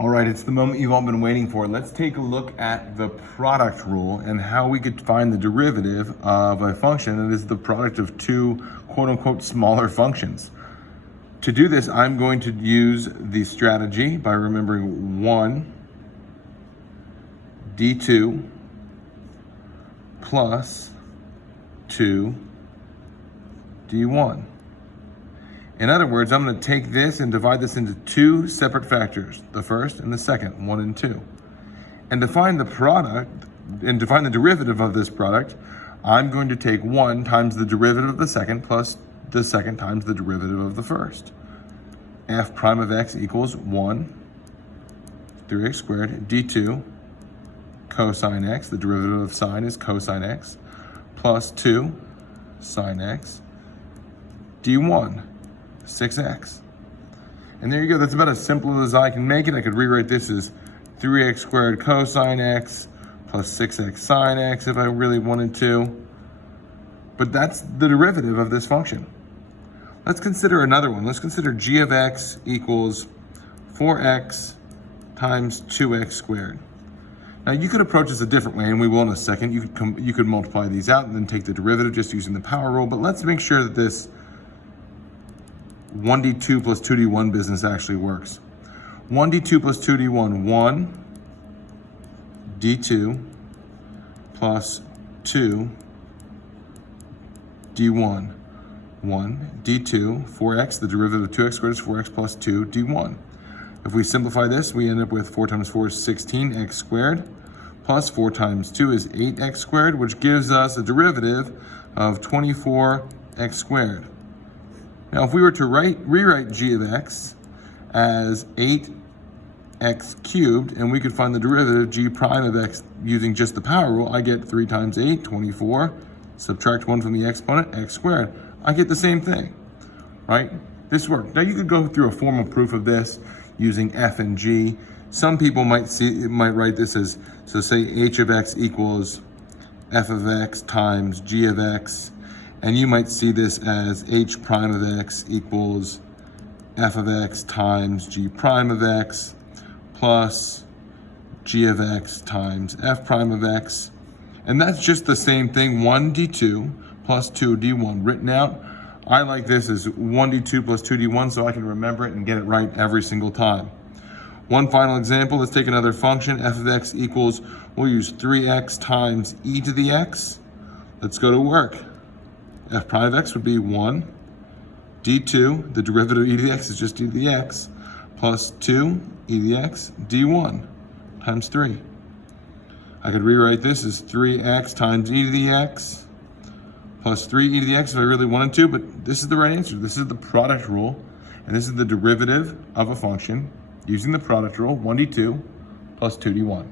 All right, it's the moment you've all been waiting for. Let's take a look at the product rule and how we could find the derivative of a function that is the product of two quote unquote smaller functions. To do this, I'm going to use the strategy by remembering 1 d2 plus 2 d1. In other words, I'm going to take this and divide this into two separate factors, the first and the second, 1 and 2. And to find the product, and to find the derivative of this product, I'm going to take 1 times the derivative of the second plus the second times the derivative of the first. F prime of x equals 1, 3x squared, d2 cosine x, the derivative of sine is cosine x, plus 2 sine x, d1. 6x. And there you go, that's about as simple as I can make it. I could rewrite this as 3x squared cosine x plus 6x sine x if I really wanted to. But that's the derivative of this function. Let's consider another one. Let's consider g of x equals 4x times 2x squared. Now you could approach this a different way, and we will in a second. You could multiply these out and then take the derivative just using the power rule, but let's make sure that this 1d2 plus 2d1 business actually works. 1d2 plus 2d1, 1 d2 plus 2 d1. 1 d2, 4x, the derivative of 2x squared is 4x plus 2 d1. If we simplify this, we end up with 4 times 4 is 16x squared, plus 4 times 2 is 8x squared, which gives us a derivative of 24x squared. Now, if we were to rewrite g of x as 8x cubed, and we could find the derivative g prime of x using just the power rule, I get 3 times 8, 24, subtract 1 from the exponent, x squared. I get the same thing, right? This worked. Now, you could go through a formal proof of this using f and g. Some people might write this as, so say h of x equals f of x times g of x. And you might see this as h prime of x equals f of x times g prime of x plus g of x times f prime of x. And that's just the same thing, 1 d2 plus 2 d1 written out. I like this as 1 d2 plus 2 d1 so I can remember it and get it right every single time. One final example, let's take another function, f of x equals, we'll use 3x times e to the x. Let's go to work. F prime of x would be 1 d2, the derivative of e to the x is just e to the x, plus 2 e to the x d1 times 3. I could rewrite this as 3x times e to the x plus 3 e to the x if I really wanted to, but this is the right answer. This is the product rule, and this is the derivative of a function using the product rule, 1d2 plus 2d1.